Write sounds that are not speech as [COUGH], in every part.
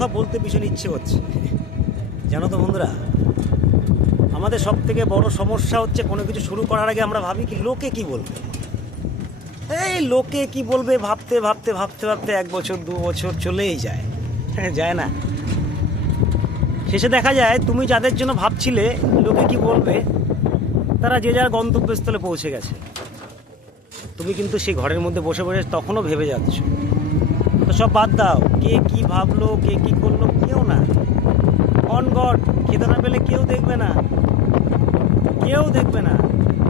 কথা বলতে ভীষণ ইচ্ছে হচ্ছে জানো তো বন্ধুরা, আমাদের সব থেকে বড় সমস্যা হচ্ছে কোনো কিছু শুরু করার আগে আমরা ভাবি কি লোকে কি বলবে? এই লোকে কি বলবে ভাবতে ভাবতে ভাবতে ভাবতে এক বছর, দু বছর চলেই যায়। হ্যাঁ যায় না। শেষে দেখা যায় তুমি যাদের জন্য ভাবছিলে লোকে কি বলবে, তারা যে যার গন্তব্যস্থলে পৌঁছে গেছে। তুমি কিন্তু সেই ঘরের মধ্যে বসে বসে তখনও ভেবে যাচ্ছ। সব বাদ দাও। কে কি ভাবলো, কে কি করল কেউ না। অন গড খেতে না পেলে কেউ দেখবে না। কেউ দেখবে না।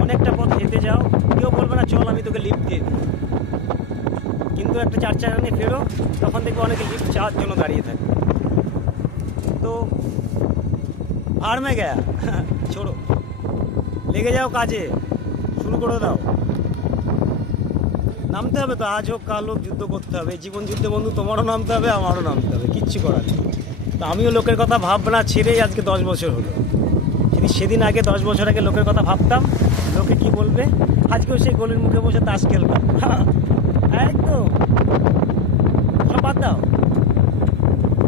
অনেকটা পথ হেঁটে যাও। কেউ বলবে না, চল, আমি তোকে লিফ্ট দিয়ে কিন্তু একটা চার চাকা নিয়ে ফেরো, তখন দেখবে অনেকে লিফট চাওয়ার জন্য দাঁড়িয়ে থাকে। তো আর মে গেয়া। [LAUGHS] ছোড়ো। লেগে যাও কাজে। শুরু করে দাও। নামতে হবে তো, আজ হোক, কাল হোক, যুদ্ধ করতে হবে। জীবন যুদ্ধে বন্ধু, তোমারও নামতে হবে, আমারও নামতে হবে, কিচ্ছু করার নেই। তো আমিও লোকের কথা ভাবনা ছেড়েই আজকে দশ বছর হলো। যদি সেদিন আগে দশ বছর আগে লোকের কথা ভাবতাম, লোকে কি বলবে? আজকেও সেই গলির মুখে বসে তাস খেলতাম একদম। সব বাদ দাও।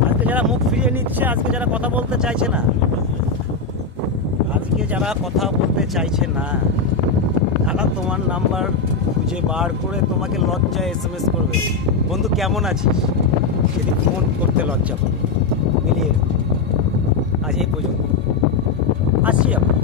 আজকে যারা মুখ ফিরিয়ে নিচ্ছে, আজকে যারা কথা বলতে চাইছে না, আজকে যারা কথা বলতে চাইছে না তোমার নাম্বার খুঁজে বার করে তোমাকে লজ্জায় এস এম এস করবে। বন্ধু, কেমন আছিস? সেদিন ফোন করতে লজ্জা পাবে মিলিয়ে। আজ এই পর্যন্ত। আসছি আমরা